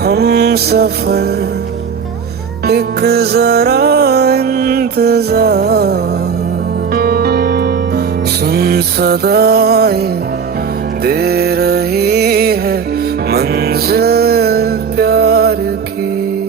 हम सफर एक जरा इंतजार, सुन सदाएं दे रही है मंजिल प्यार की।